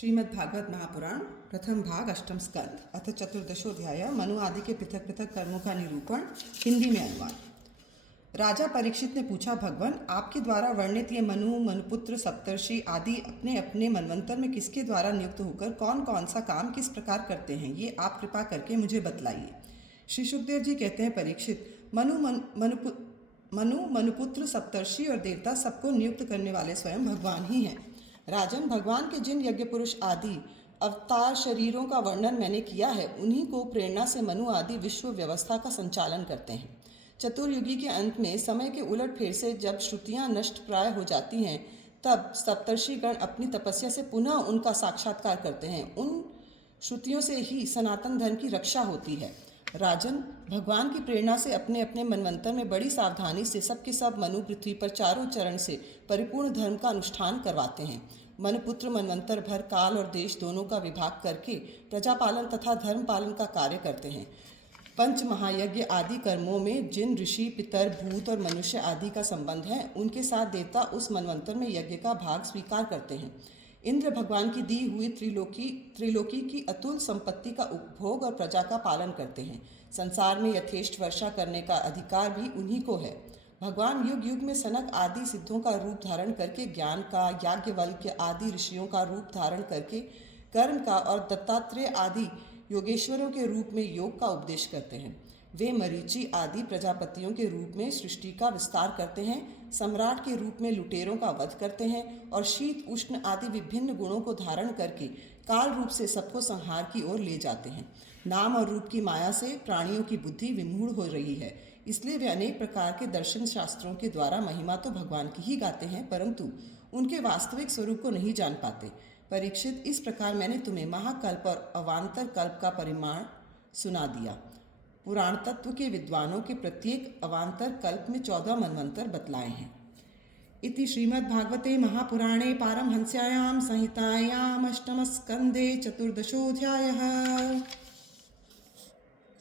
श्रीमद्भागवत महापुराण प्रथम भाग अष्टम स्कंद अथ चतुर्दशोध्याय मनु आदि के पृथक पृथक कर्मों का निरूपण। हिंदी में अनुवाद। राजा परीक्षित ने पूछा, भगवान, आपके द्वारा वर्णित ये मनु, मनुपुत्र, सप्तर्षि आदि अपने अपने मनवंतर में किसके द्वारा नियुक्त होकर कौन कौन सा काम किस प्रकार करते हैं, ये आप कृपा करके मुझे बतलाइए। श्री सुखदेव जी कहते हैं, परीक्षित, मनु, मनुपुत्र, सप्तर्षि और देवता सबको नियुक्त करने वाले स्वयं भगवान ही हैं। राजन, भगवान के जिन यज्ञ पुरुष आदि अवतार शरीरों का वर्णन मैंने किया है, उन्हीं को प्रेरणा से मनु आदि विश्व व्यवस्था का संचालन करते हैं। चतुर्युगी के अंत में समय के उलट फेर से जब श्रुतियां नष्ट प्राय हो जाती हैं, तब सप्तर्षिगण अपनी तपस्या से पुनः उनका साक्षात्कार करते हैं। उन श्रुतियों से ही सनातन धर्म की रक्षा होती है। राजन, भगवान की प्रेरणा से अपने अपने मनवंतर में बड़ी सावधानी से सबके सब मनु पृथ्वी पर चारों चरण से परिपूर्ण धर्म का अनुष्ठान करवाते हैं। मनुपुत्र मनवंतर भर काल और देश दोनों का विभाग करके प्रजापालन तथा धर्म पालन का कार्य करते हैं। पंच महायज्ञ आदि कर्मों में जिन ऋषि, पितर, भूत और मनुष्य आदि का संबंध है, उनके साथ देवता उस मनवंतर में यज्ञ का भाग स्वीकार करते हैं। इंद्र भगवान की दी हुई त्रिलोकी की अतुल संपत्ति का उपभोग और प्रजा का पालन करते हैं। संसार में यथेष्ट वर्षा करने का अधिकार भी उन्हीं को है। भगवान युग युग में सनक आदि सिद्धों का रूप धारण करके ज्ञान का, याज्ञवल्क्य आदि ऋषियों का रूप धारण करके कर्म का और दत्तात्रेय आदि योगेश्वरों के रूप में योग का उपदेश करते हैं। वे मरीचि आदि प्रजापतियों के रूप में सृष्टि का विस्तार करते हैं, सम्राट के रूप में लुटेरों का वध करते हैं और शीत उष्ण आदि विभिन्न गुणों को धारण करके काल रूप से सबको संहार की ओर ले जाते हैं। नाम और रूप की माया से प्राणियों की बुद्धि विमूढ़ हो रही है, इसलिए वे अनेक प्रकार के दर्शन शास्त्रों के द्वारा महिमा तो भगवान की ही गाते हैं, परंतु उनके वास्तविक स्वरूप को नहीं जान पाते। परीक्षित, इस प्रकार मैंने तुम्हें महाकल्प और अवान्तर कल्प का परिमाण सुना दिया। पुराण तत्व के विद्वानों के प्रत्येक अवान्तर कल्प में 14 मनवंतर बतलाए हैं। इति श्रीमद्भागवते महापुराणे पारमहंस्यायां संहितायाम् अष्टमस्कन्धे चतुर्दशोऽध्यायः।